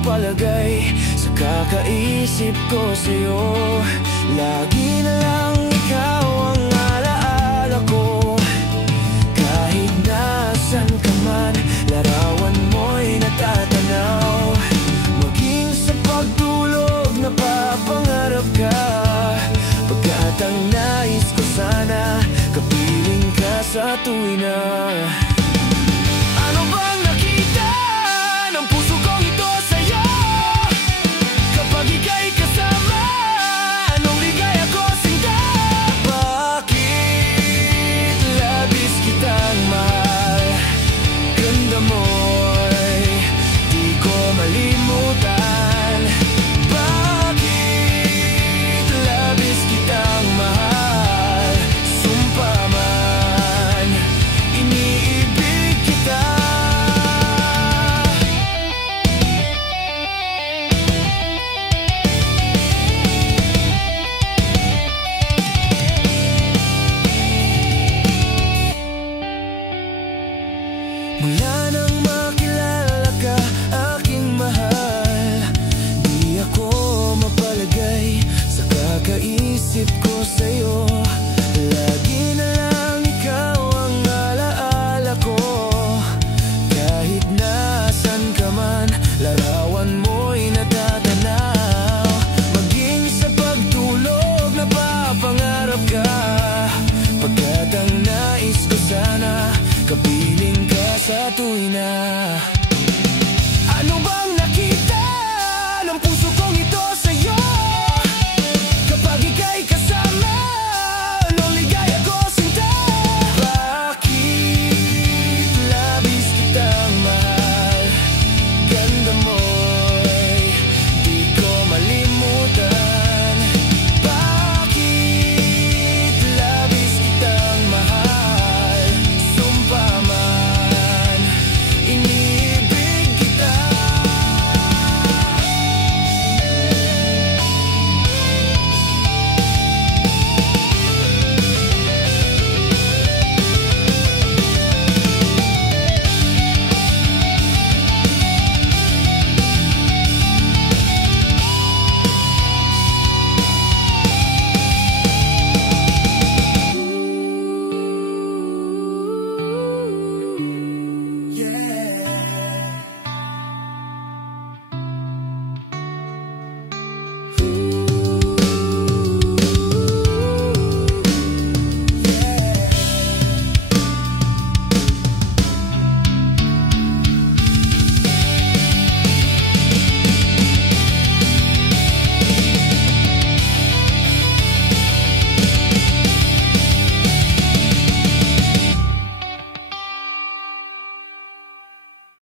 mapalagay sa kakaisip ko sa'yo. Lagi na lang ikaw ang alaala ko. Kahit nasan ka man, larawan mo'y natatanaw. Maging sa pagtulog, napapangarap ka. Pagkat ang nais ko sana, kapiling ka sa tuwina. Ano bang nakita ng puso kong ito sa'yo? Kapag ika'y kasama, anong ligaya ko sinta? Bakit labis kitang mahal? Ganda mo'y di ko malimutan. Bakit labis kitang mahal? Sumpa man, iniibig kita. Mula nang makilala ka, aking mahal, di ako mapalagay sa kakaisip ko sa'yo. Lagi na lang ikaw ang alaala ko. Kahit nasan ka man, larawan mo'y natatanaw. Maging sa pagtulog, napapangarap ka. Pagkat ang nais ko sana, kapiling ka sa tuwina.